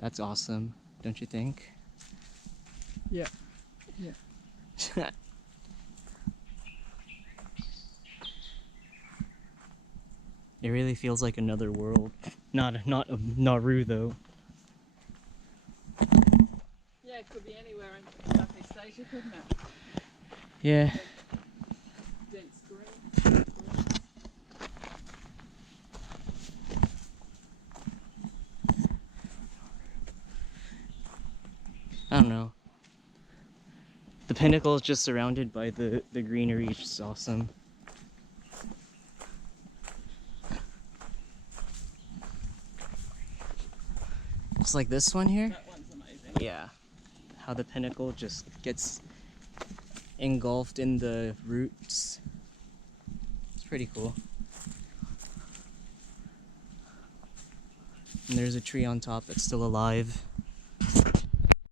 That's awesome, don't you think? Yeah. Yeah. It really feels like another world. Not Nauru though. Yeah, it could be anywhere in Southeast Asia, couldn't it? Yeah. Dense green. I don't know. The pinnacle is just surrounded by the greenery, which is awesome. Just like this one here. That one's amazing. Yeah. How the pinnacle just gets engulfed in the roots. It's pretty cool. And there's a tree on top that's still alive.